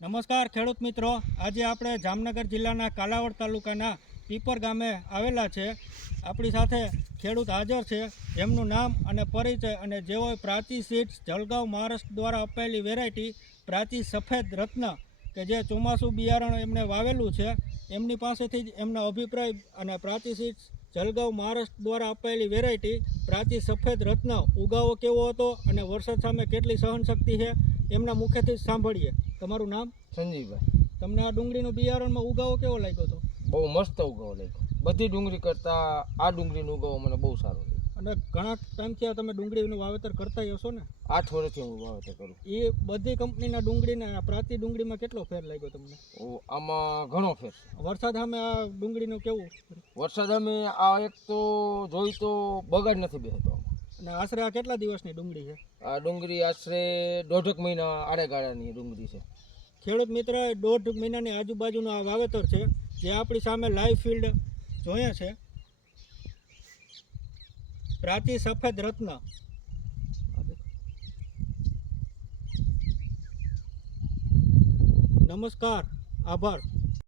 નમસ્કાર ખેડૂત મિત્રો, આજે આપણે જામનગર જિલ્લાના કાલાવડ તાલુકાના પીપર ગામે આવેલા છે. આપણી સાથે ખેડૂત હાજર છે, જેમનું નામ અને પરિચય અને જેઓએ પ્રાચી સીડ્સ જલગાંવ મહારાષ્ટ્ર દ્વારા અપાયેલી વેરાયટી પ્રાચી સફેદ રત્ન કે જે ચોમાસું બિયારણ એમણે વાવેલું છે, એમની પાસેથી જ એમનો અભિપ્રાય અને પ્રાચી સીડ્સ જલગાંવ મહારાષ્ટ્ર દ્વારા અપાયેલી વેરાયટી પ્રાચી સફેદ રત્ન ઉગાવો કેવો હતો અને વરસાદ સામે કેટલી સહનશક્તિ છે એમના મુખેથી જ સાંભળીએ. તમારું નામ? સંજીવભાઈ. તમને આ ડુંગળીનું બિયારણમાં ઉગાવો કેવો લાગ્યો હતો? બહુ મસ્ત ઉગાવો લાગ્યો. બધી ડુંગળી કરતાં આ ડુંગળીનો ઉગાવો મને બહુ સારો લાગ્યો. અને ઘણા ટાઈમથી આ તમે ડુંગળીનું વાવેતર કરતા હશો ને? 8 વર્ષથી હું વાવેતર કરું. એ બધી કંપનીના ડુંગળીને આ પ્રાચી ડુંગળીમાં કેટલો ફેર લાગ્યો તમને? આમાં ઘણો ફેર છે. વરસાદ સામે આ ડુંગળીનું કેવું? વરસાદ અમે આ એક તો જોઈ તો બગાડ નથી બેસતો. અને આશરે આ કેટલા દિવસની ડુંગળી છે? આ ડુંગળી આશરે 1.5 મહિના આડેગાળાની ડુંગળી છે. ખેડૂત મિત્ર, 1.5 મહિનાની આજુબાજુનું આ વાવેતર છે, જે આપણી સામે લાઈવ ફિલ્ડ જોઈએ છે. પ્રાચી સફેદ રત્ન. નમસ્કાર, આભાર.